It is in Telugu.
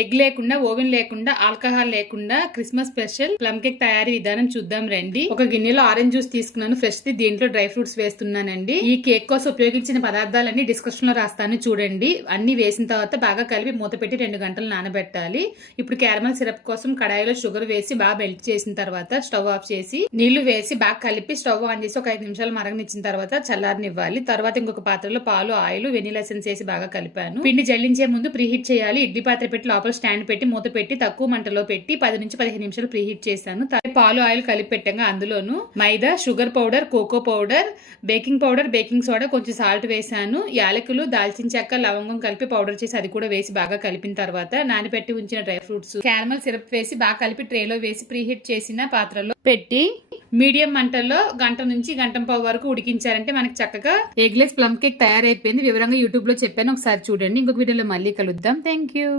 ఎగ్ లేకుండా, ఓవెన్ లేకుండా, ఆల్కహాల్ లేకుండా క్రిస్మస్ స్పెషల్ ప్లమ్ కేక్ తయారీ విధానం చూద్దాం రండి. ఒక గిన్నెలో ఆరెంజ్ జ్యూస్ తీసుకున్నాను ఫ్రెష్ ది. దీంట్లో డ్రై ఫ్రూట్స్ వేస్తున్నానండి. ఈ కేక్ కోసం ఉపయోగించిన పదార్థాలన్నీ డిస్క్రిప్షన్ లో రాస్తాను చూడండి. అన్ని వేసిన తర్వాత బాగా కలిపి మూత పెట్టి 2 గంటలు నానబెట్టాలి. ఇప్పుడు క్యారమల్ సిరప్ కోసం కడాయిలో షుగర్ వేసి బాగా మెల్ట్ చేసిన తర్వాత స్టవ్ ఆఫ్ చేసి నీళ్లు వేసి బాగా కలిపి స్టవ్ ఆన్ చేసి ఒక 5 నిమిషాలు మరగనిచ్చిన తర్వాత చల్లారనివ్వాలి. తర్వాత ఇంకొక పాత్రలో పాలు, ఆయిల్, వెనిలా ఎసెన్స్ వేసి బాగా కలిపాను. పిండి జల్లించే ముందు ప్రీహీట్ చేయాలి. ఇడ్లీ పాత్ర పెట్టి లోపల స్టాండ్ పెట్టి మూత పెట్టి తక్కువ మంటలో పెట్టి 10 నుంచి 15 నిమిషాలు ప్రీహీట్ చేశాను. పాలు, ఆయిల్ కలిపి పెట్టాగా అందులోను maida, sugar powder, cocoa powder, baking powder, baking soda, కొంచెం సాల్ట్ వేసాను. యాలకులు, దాల్చిన చెక్క, లవంగం కలిపి పౌడర్ చేసి అది కూడా వేసి బాగా కలిపిన తర్వాత నానబెట్టి ఉంచిన డ్రై ఫ్రూట్స్, క్యారమల్ సిరప్ వేసి బాగా కలిపి ట్రేలో వేసి ప్రీహీట్ చేసిన పాత్రలో పెట్టి మీడియం మంటల్లో 1 గంట నుంచి 1.5 గంట వరకు ఉడికించారంటే మనకి చక్కగా ఎగ్లెస్ ప్లమ్ కేక్ తయారైపోయింది. వివరంగా యూట్యూబ్ లో చెప్పాను, ఒకసారి చూడండి. ఇంకొక వీడియోలో మళ్ళీ కలుద్దాం. Thank you.